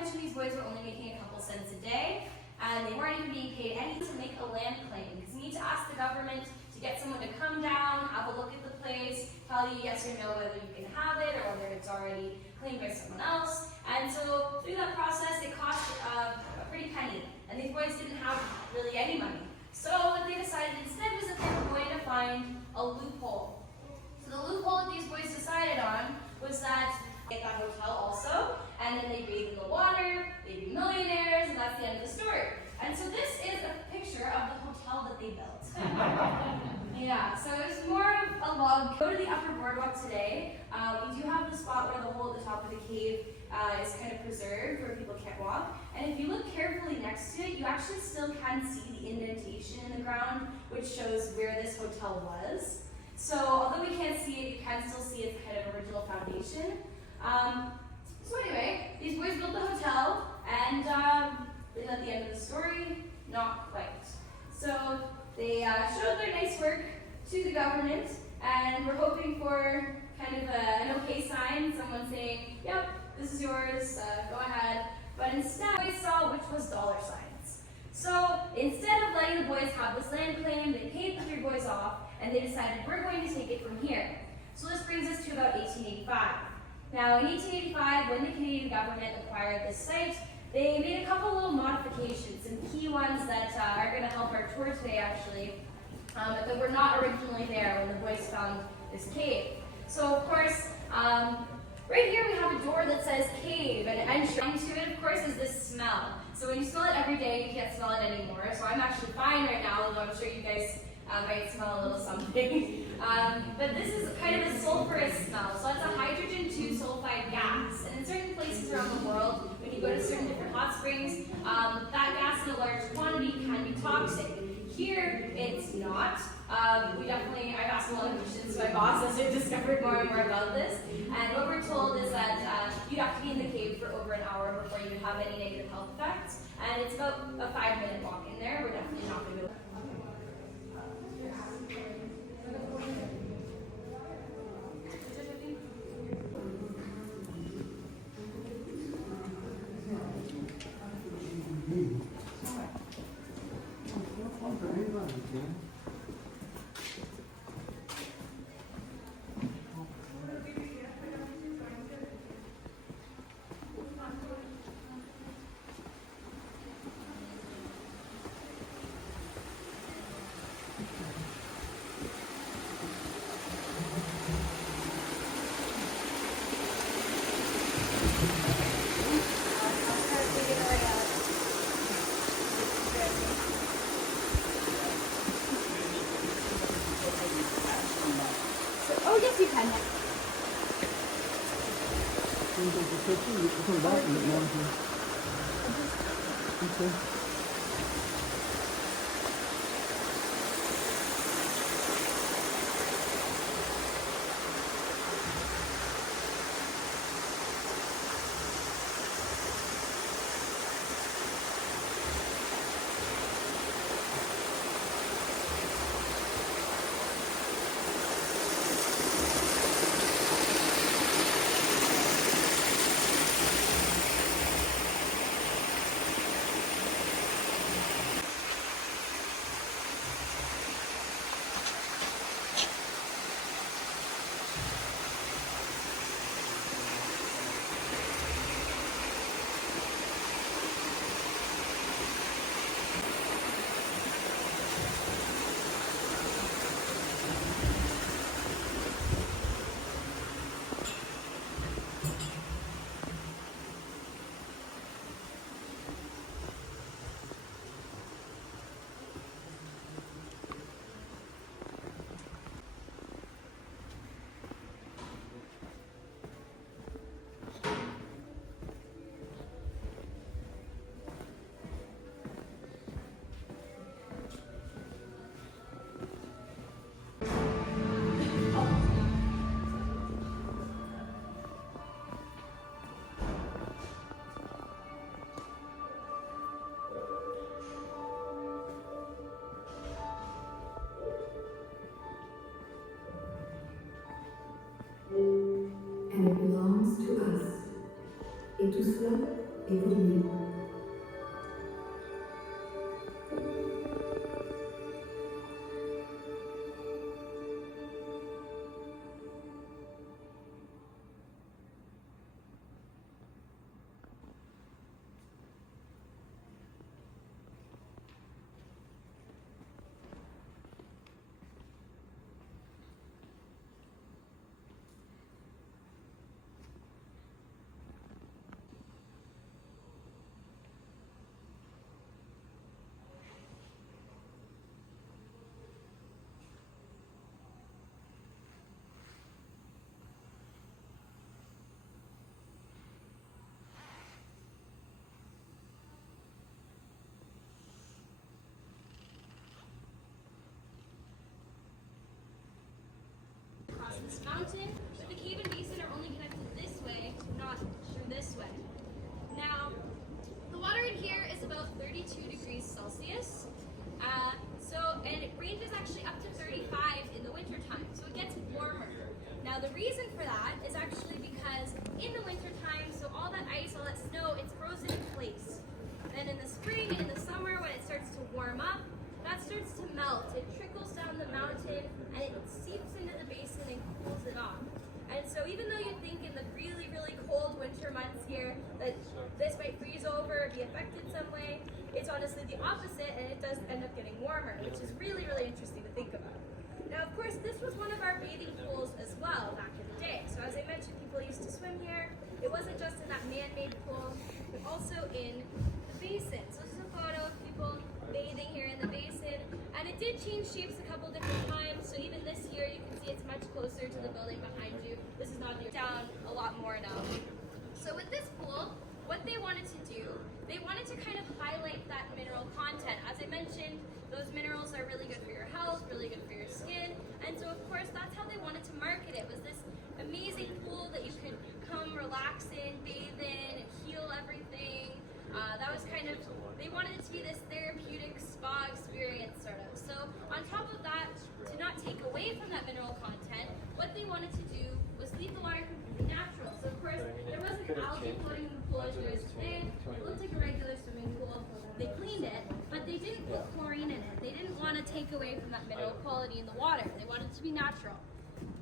mentioned, these boys were only making a couple cents a day, and they weren't even being paid anything to make a land claim, because you need to ask the government to get someone to come down, have a look at the place, tell you yes or no whether you can have it or whether it's already claimed by someone else. And so through that process, it cost a pretty penny, and these boys didn't have really any money. So what they decided instead was that they were going to find a loophole. So the loophole that these boys decided on was that they get that hotel also, and then they bathe in the water, they'd be millionaires, and that's the end of the story. And so this is a picture of the hotel that they built. Yeah, so it was more of a log. Go to the upper boardwalk today. We do have the spot where the hole at the top of the cave is kind of preserved, where people can't walk. And if you look carefully next to it, you actually still can see the indentation in the ground, which shows where this hotel was. So although we can't see it, you can still see its kind of original foundation. So anyway, these boys built the hotel, and is at the end of the story? Not quite. So they showed their nice work to the government, and we're hoping for kind of an okay sign, someone saying, yep, this is yours, go ahead. But instead, we saw which was dollar signs. So instead of letting the boys have this land claim, they paid the 3 boys off, and they decided we're going to take it from here. So this brings us to about 1885. Now in 1885, when the Canadian government acquired this site, they made a couple little modifications, some key ones that are going to help our tour today actually, but that were not originally there when the boys found this cave. So of course, right here we have a door that says cave, and entering to it of course is this smell. So when you smell it every day, you can't smell it anymore. So I'm actually fine right now, although I'm sure you guys might smell a little something. But this is kind of a sulfurous smell. So it's a hydrogen 2 sulfide gas. And in certain places around the world, when you go to certain different hot springs, that gas in a large quantity can be toxic. Here, it's not. I've asked a lot of questions to my boss as I've discovered more and more about this. And what we're told is that you'd have to be in the cave for over an hour before you would have any negative health effects. And it's about a 5-minute walk in there. We're definitely not going to go. Oh, yes, you can. Okay. évolue. This mountain, but the cave and basin are only connected this way, not through this way. Now, the water in here is about 32 degrees Celsius. And it ranges actually up to 35 in the winter time, so it gets warmer. Now, the reason for that is actually because in the winter time, so all that ice, all that snow, it's frozen in place. Then in the spring and in the summer, when it starts to warm up, that starts to melt. It trickles down the mountain and it seeps into the basin and cools it off. And so even though you think in the really, really cold winter months here that this might freeze over or be affected some way, it's honestly the opposite, and it does end up getting warmer, which is really, really interesting to think about. Now, of course, this was one of our bathing pools as well back in the day. So as I mentioned, people used to swim here. It wasn't just in that man-made pool, but also in the basin. So this is a photo of people bathing here in the basin, and it did change shapes a couple different times. So even this year, you can see it's much closer to the building behind you. This is not down a lot more now. So with this pool, what they wanted to do, they wanted to kind of highlight that mineral content. As I mentioned, those minerals are really good for your health, really good for your skin, and so of course that's how they wanted to market it, was this amazing pool that you could come relax in, bathe in, heal everything. That was kind of, they wanted it to be this therapeutic spa experience sort of. So on top of that, to not take away from that mineral content, what they wanted to do was leave the water completely natural. So of course, there wasn't algae floating in the pool as there is today. It looked like a regular swimming pool. They cleaned it, but they didn't put chlorine in it. They didn't want to take away from that mineral quality in the water. They wanted it to be natural.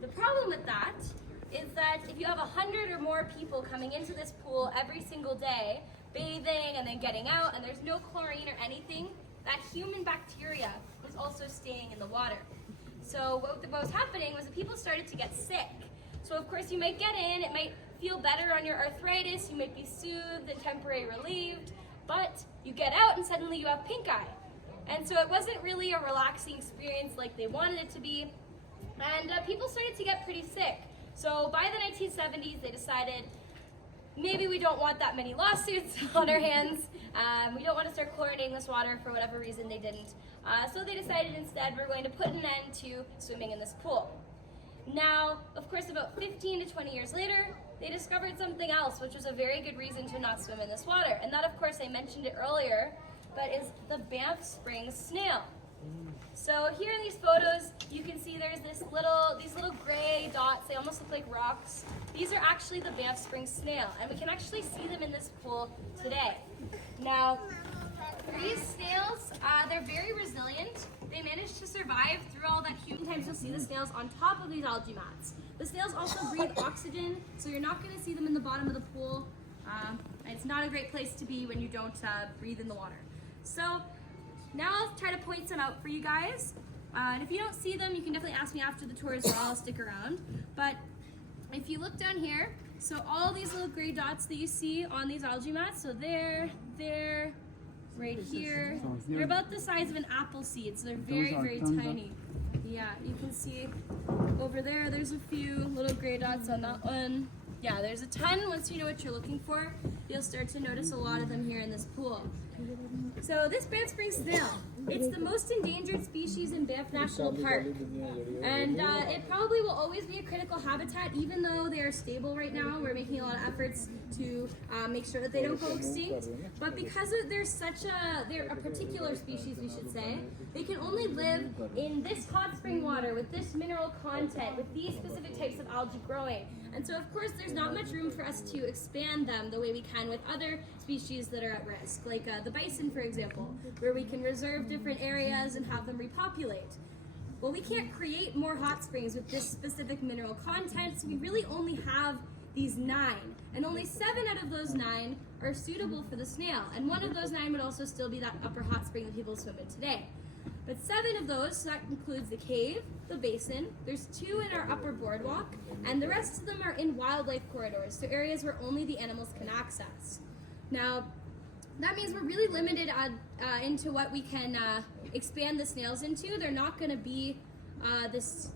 The problem with that is that if you have 100 or more people coming into this pool every single day, bathing and then getting out, and there's no chlorine or anything, that human bacteria was also staying in the water. So what was happening was that people started to get sick. So of course you might get in, it might feel better on your arthritis, you might be soothed and temporarily relieved, but you get out and suddenly you have pink eye. And so it wasn't really a relaxing experience like they wanted it to be, and people started to get pretty sick. So by the 1970s, they decided, maybe we don't want that many lawsuits on our hands. We don't want to start chlorinating this water for whatever reason they didn't. So they decided instead we're going to put an end to swimming in this pool. Now, of course, about 15 to 20 years later, they discovered something else, which was a very good reason to not swim in this water. And that, of course, I mentioned it earlier, but is the Banff Springs snail. So here in these photos, you can see there's these little gray dots. They almost look like rocks. These are actually the Banff Springs snail, and we can actually see them in this pool today. Now, these snails, they're very resilient. They manage to survive through all that Sometimes you'll see the snails on top of these algae mats. The snails also breathe oxygen, so you're not going to see them in the bottom of the pool. And it's not a great place to be when you don't breathe in the water. So now I'll try to point some out for you guys. And if you don't see them, you can definitely ask me after the tour as well. I'll stick around. But if you look down here, so all these little gray dots that you see on these algae mats, so there, right here, they're about the size of an apple seed, so they're very, very tiny. Yeah, you can see over there, there's a few little gray dots on that one. Yeah, there's a ton. Once you know what you're looking for, you'll start to notice a lot of them here in this pool. So this Banff Springs snail, it's the most endangered species in Banff National Park. And it probably will always be a critical habitat, even though they are stable right now. We're making a lot of efforts to make sure that they don't go extinct. But because they're a particular species, we should say, they can only live in this hot spring water with this mineral content, with these specific types of algae growing. And so of course there's not much room for us to expand them the way we can with other species that are at risk, like the bison, for example, where we can reserve different areas and have them repopulate. Well, we can't create more hot springs with this specific mineral content, so we really only have these 9, and only 7 out of those 9 are suitable for the snail, and one of those 9 would also still be that upper hot spring that people swim in today. But 7 of those, so that includes the cave, the basin, there's 2 in our upper boardwalk, and the rest of them are in wildlife corridors, so areas where only the animals can access. Now, that means we're really limited into what we can expand the snails into. They're not going to be this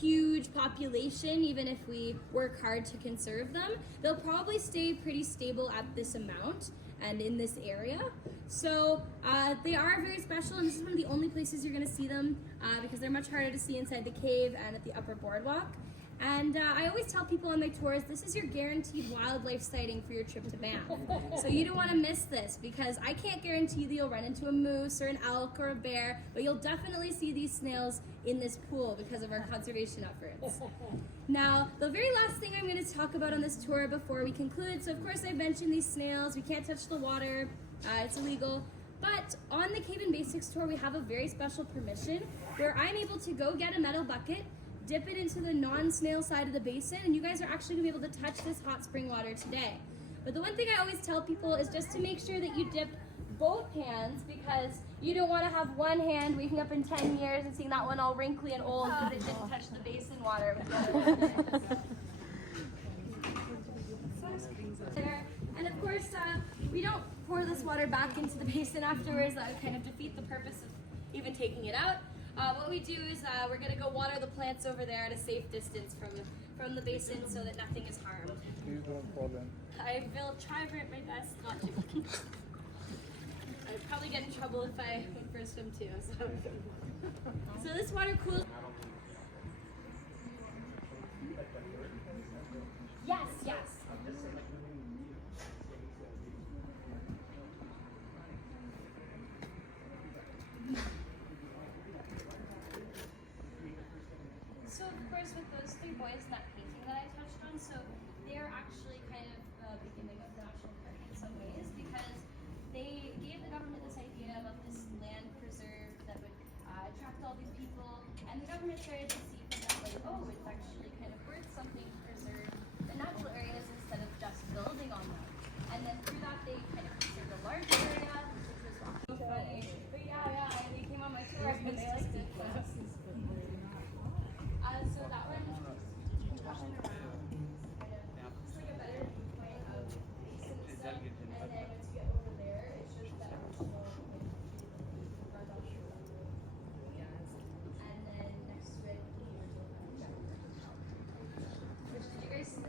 huge population, even if we work hard to conserve them. They'll probably stay pretty stable at this amount and in this area. So they are very special, and this is one of the only places you're going to see them because they're much harder to see inside the cave and at the upper boardwalk. And I always tell people on my tours, this is your guaranteed wildlife sighting for your trip to Banff. So you don't want to miss this, because I can't guarantee that you'll run into a moose or an elk or a bear, but you'll definitely see these snails in this pool because of our conservation efforts. Now, the very last thing I'm going to talk about on this tour before we conclude, so of course I mentioned these snails, we can't touch the water, it's illegal. But on the Cave and Basics tour, we have a very special permission where I'm able to go get a metal bucket, dip it into the non-snail side of the basin, and you guys are actually going to be able to touch this hot spring water today. But the one thing I always tell people is just to make sure that you dip both hands, because you don't want to have one hand waking up in 10 years and seeing that one all wrinkly and old because it didn't touch the basin water with the other one. And of course, we don't pour this water back into the basin afterwards. That would kind of defeat the purpose of even taking it out. What we do is we're going to go water the plants over there at a safe distance from the basin so that nothing is harmed. Please don't fall in. I will try my best not to. I'd probably get in trouble if I went for a swim too. So this water cools. Yes, yes. So of course with those 3 boys and that painting that I touched on, so they're actually kind of the beginning of the national park in some ways, because they gave the government this idea about this land preserve that would attract all these people, and the government started to see from that, like, oh, it's actually kind of worth something to preserve the natural areas instead of just building on them. And then through that they kind of preserved a larger area, which was so funny. But yeah, they came on my tour and they liked it. So that one, pushing around, kind of, it's like a better point of basin and stuff. And then once you get over there, it shows that original, and then next to it, which did you guys see?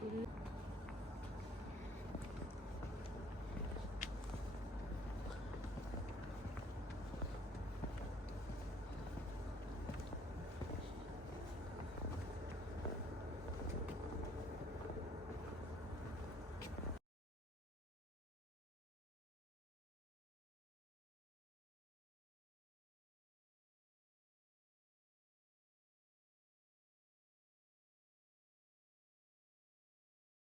물